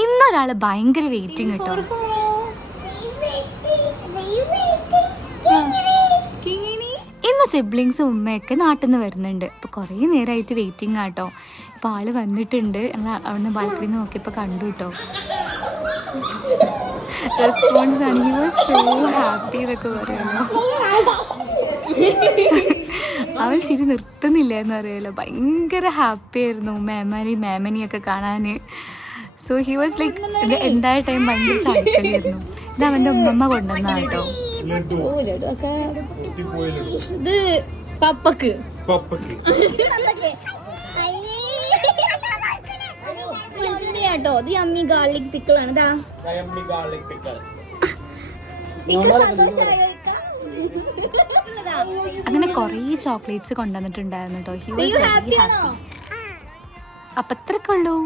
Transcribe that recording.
ഇന്നൊരാള് ഭയങ്കര വെയിറ്റിംഗ് കേട്ടോ. ഇന്ന് സിബ്ലിങ്സും ഉമ്മയൊക്കെ നാട്ടിൽ നിന്ന് വരുന്നുണ്ട്. അപ്പോൾ കുറേ നേരമായിട്ട് വെയിറ്റിംഗ് ആട്ടോ. ഇപ്പോൾ ആള് വന്നിട്ടുണ്ട്. ഞങ്ങൾ അവിടുന്ന് ബാൽക്കണിയിൽ നിന്ന് നോക്കിയപ്പോൾ കണ്ടു കേട്ടോ. റെസ്പോൺസ് ആണ്. ഹി വാസ് സോ ഹാപ്പി എന്നൊക്കെ പറയുന്നു. അവൾ ചിരി നിർത്തുന്നില്ല എന്ന് അറിയാലോ. ഭയങ്കര ഹാപ്പി ആയിരുന്നു മാമനിയൊക്കെ കാണാൻ. സോ ഹി വാസ് ലൈക്ക് ഇത് എന്തായ ടൈം ഭയങ്കര ചാടിക്കളിയായിരുന്നു. ഇത് അവൻ്റെ ഉമ്മമ്മ കൊണ്ടുവന്ന കേട്ടോ. ഇത് പപ്പക്ക് കേട്ടോ. ഇത് യമ്മി ഗാർലിക് പിക്കിൾ ആണ്. അങ്ങനെ കുറേ ചോക്ലേറ്റ്സ് കൊണ്ടുവന്നിട്ടുണ്ടായിരുന്നു കേട്ടോ. He was very happy. അപ്പം അത്രക്കുള്ളൂ.